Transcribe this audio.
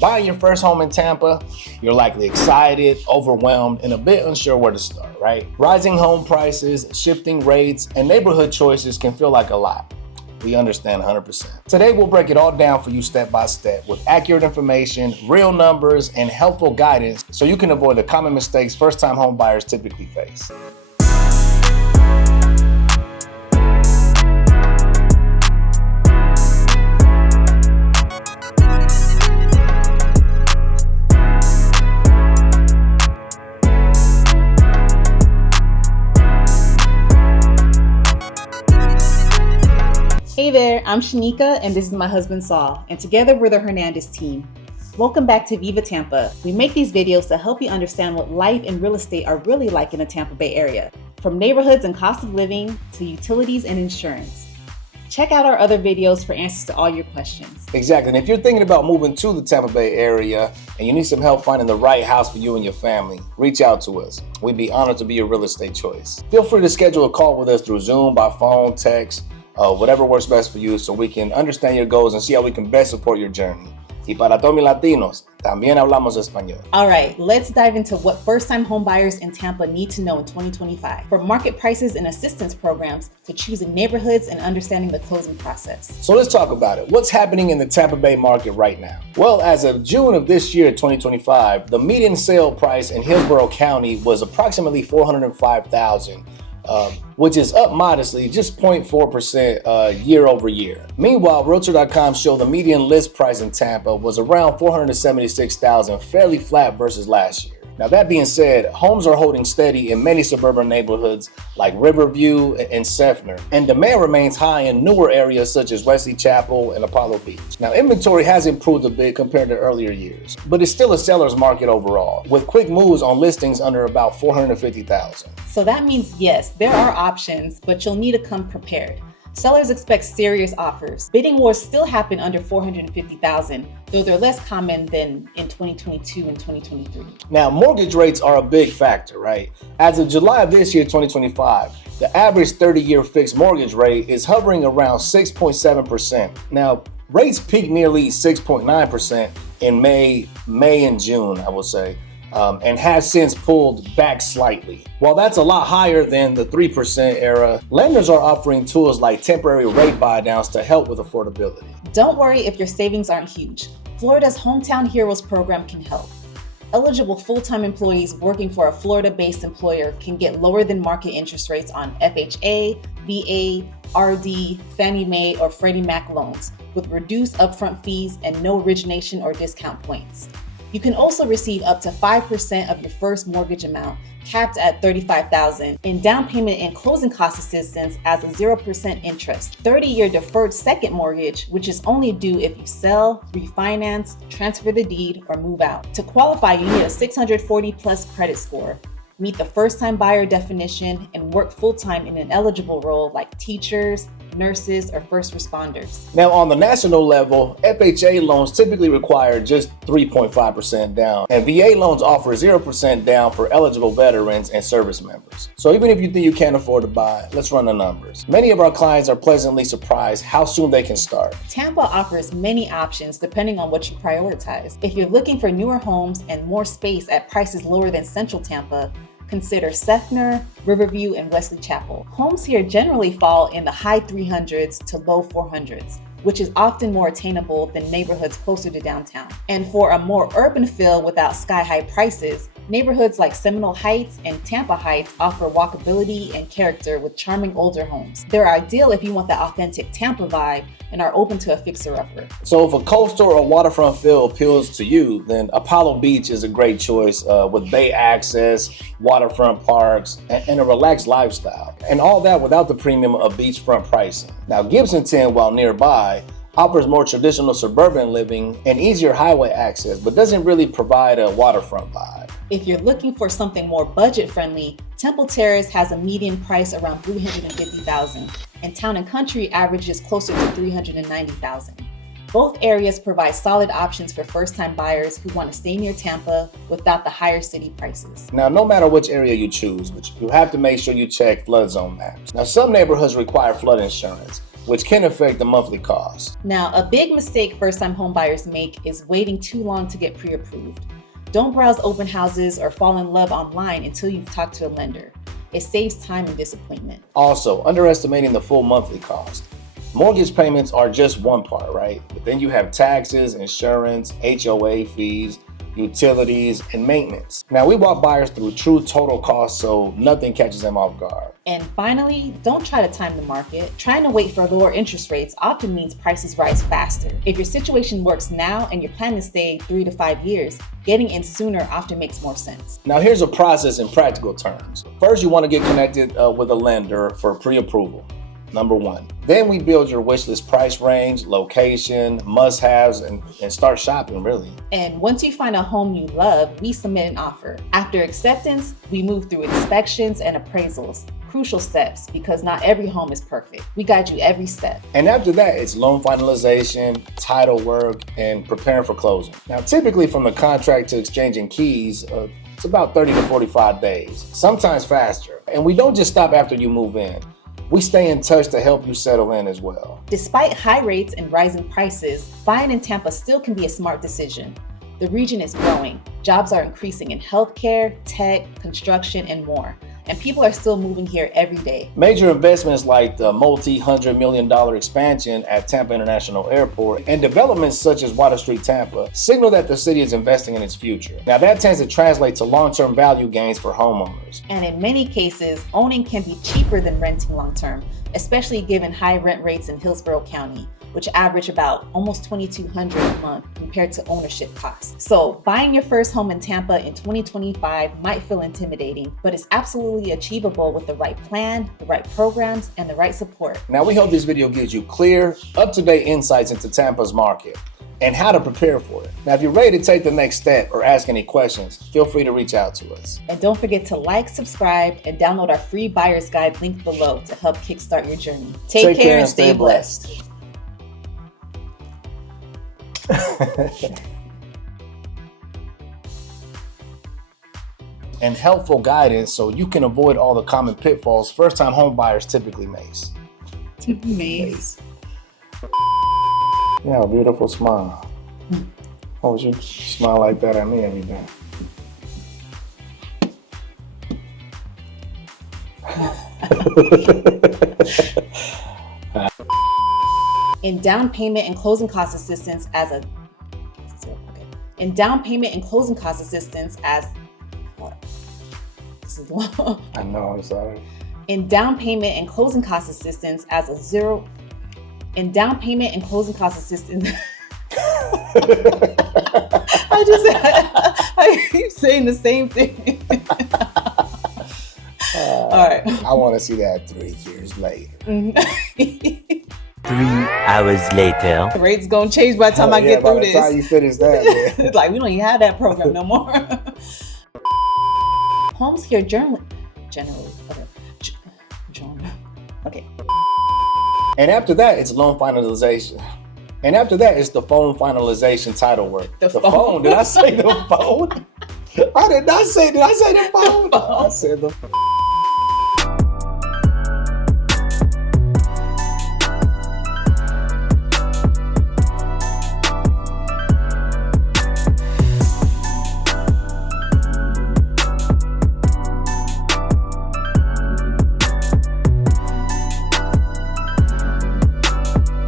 Buying your first home in Tampa, you're likely excited, overwhelmed, and a bit unsure where to start, right? Rising home prices, shifting rates, and neighborhood choices can feel like a lot. We understand 100%. Today, we'll break it all down for you step by step with accurate information, real numbers, and helpful guidance so you can avoid the common mistakes first-time home buyers typically face. Hey there, I'm Shanika and this is my husband Saul, and together we're the Hernandez team. Welcome back to Viva Tampa. We make these videos to help you understand what life and real estate are really like in the Tampa Bay area, from neighborhoods and cost of living to utilities and insurance. Check out our other videos for answers to all your questions. Exactly, and if you're thinking about moving to the Tampa Bay area and you need some help finding the right house for you and your family, reach out to us. We'd be honored to be your real estate choice. Feel free to schedule a call with us through Zoom, by phone, text, whatever works best for you so we can understand your goals and see how we can best support your journey. Y para todos mis latinos, también hablamos español. All right, let's dive into what first-time home buyers in Tampa need to know in 2025. From market prices and assistance programs to choosing neighborhoods and understanding the closing process. So let's talk about it. What's happening in the Tampa Bay market right now? Well, as of June of this year, 2025, the median sale price in Hillsborough County was approximately $405,000. Which is up modestly, just 0.4% year over year. Meanwhile, Realtor.com showed the median list price in Tampa was around $476,000, fairly flat versus last year. Now that being said, homes are holding steady in many suburban neighborhoods like Riverview and Sefner, and demand remains high in newer areas such as Wesley Chapel and Apollo Beach. Now inventory has improved a bit compared to earlier years, but it's still a seller's market overall, with quick moves on listings under about $450,000. So that means yes, there are options, but you'll need to come prepared. Sellers expect serious offers. Bidding wars still happen under $450,000, though they're less common than in 2022 and 2023. Now, mortgage rates are a big factor, right? As of July of this year, 2025, the average 30-year fixed mortgage rate is hovering around 6.7%. Now, rates peaked nearly 6.9% in May and June, I will say. And has since pulled back slightly. While that's a lot higher than the 3% era, lenders are offering tools like temporary rate buy-downs to help with affordability. Don't worry if your savings aren't huge. Florida's Hometown Heroes program can help. Eligible full-time employees working for a Florida-based employer can get lower than market interest rates on FHA, VA, RD, Fannie Mae, or Freddie Mac loans, with reduced upfront fees and no origination or discount points. You can also receive up to 5% of your first mortgage amount, capped at $35,000, in down payment and closing cost assistance as a 0% interest. 30-year deferred second mortgage, which is only due if you sell, refinance, transfer the deed, or move out. To qualify, you need a 640 plus credit score, meet the first-time buyer definition, and work full-time in an eligible role like teachers, nurses, or first responders. Now, on the national level, FHA loans typically require just 3.5% down, and VA loans offer 0% down for eligible veterans and service members. So even if you think you can't afford to buy, let's run the numbers. Many of our clients are pleasantly surprised how soon they can start. Tampa offers many options depending on what you prioritize. If you're looking for newer homes and more space at prices lower than Central Tampa, consider Sefner, Riverview, and Wesley Chapel. Homes here generally fall in the high 300s to low 400s, which is often more attainable than neighborhoods closer to downtown. And for a more urban feel without sky-high prices, neighborhoods like Seminole Heights and Tampa Heights offer walkability and character with charming older homes. They're ideal if you want that authentic Tampa vibe and are open to a fixer-upper. So if a coastal or waterfront feel appeals to you, then Apollo Beach is a great choice with bay access, waterfront parks, and a relaxed lifestyle. And all that without the premium of beachfront pricing. Now, Gibsonton, while nearby, offers more traditional suburban living and easier highway access, but doesn't really provide a waterfront vibe. If you're looking for something more budget-friendly, Temple Terrace has a median price around $350,000, and Town and Country averages closer to $390,000. Both areas provide solid options for first-time buyers who want to stay near Tampa without the higher city prices. Now, no matter which area you choose, but you have to make sure you check flood zone maps. Now, some neighborhoods require flood insurance, which can affect the monthly cost. Now, a big mistake first-time home buyers make is waiting too long to get pre-approved. Don't browse open houses or fall in love online until you've talked to a lender. It saves time and disappointment. Also, underestimating the full monthly cost. Mortgage payments are just one part, right? But then you have taxes, insurance, HOA fees, utilities, and maintenance. Now, we walk buyers through true total costs so nothing catches them off guard. And finally, don't try to time the market. Trying to wait for lower interest rates often means prices rise faster. If your situation works now and you're planning to stay 3 to 5 years, getting in sooner often makes more sense. Now, here's a process in practical terms. First, you want to get connected with a lender for pre-approval. Number 1. Then we build your wish list price range, location, must-haves, and start shopping, really. And once you find a home you love, we submit an offer. After acceptance, we move through inspections and appraisals. Crucial steps because not every home is perfect. We guide you every step. And after that, it's loan finalization, title work, and preparing for closing. Now, typically from the contract to exchanging keys, it's about 30 to 45 days, sometimes faster. And we don't just stop after you move in. We stay in touch to help you settle in as well. Despite high rates and rising prices, buying in Tampa still can be a smart decision. The region is growing. Jobs are increasing in healthcare, tech, construction, and more. And people are still moving here every day. Major investments like the multi-$100 million expansion at Tampa International Airport and developments such as Water Street Tampa signal that the city is investing in its future. Now that tends to translate to long-term value gains for homeowners. And in many cases, owning can be cheaper than renting long-term, especially given high rent rates in Hillsborough County, which average about almost $2,200 a month compared to ownership costs. So buying your first home in Tampa in 2025 might feel intimidating, but it's absolutely achievable with the right plan, the right programs, and the right support. Now we hope this video gives you clear, up-to-date insights into Tampa's market and how to prepare for it. Now, if you're ready to take the next step or ask any questions, feel free to reach out to us. And don't forget to like, subscribe, and download our free buyer's guide link below to help kickstart your journey. Take care and stay blessed. And helpful guidance so you can avoid all the common pitfalls first-time home buyers typically face. You have a beautiful smile. Why would you smile like that at me every day? In down payment and closing cost assistance as a what? This is long. I know, I'm sorry. In down payment and closing cost assistance as a zero. In down payment and closing cost assistance. I keep saying the same thing. All right. I want to see that 3 years later. 3 hours later. The rate's gonna change by the time I get through this. By the time you finish that, man. It's like we don't even have that program no more. Homes here generally. Okay. And after that, it's loan finalization. And after that, it's the phone finalization title work. The phone? Did I say the phone? I did not say, did I say the phone? I said the phone.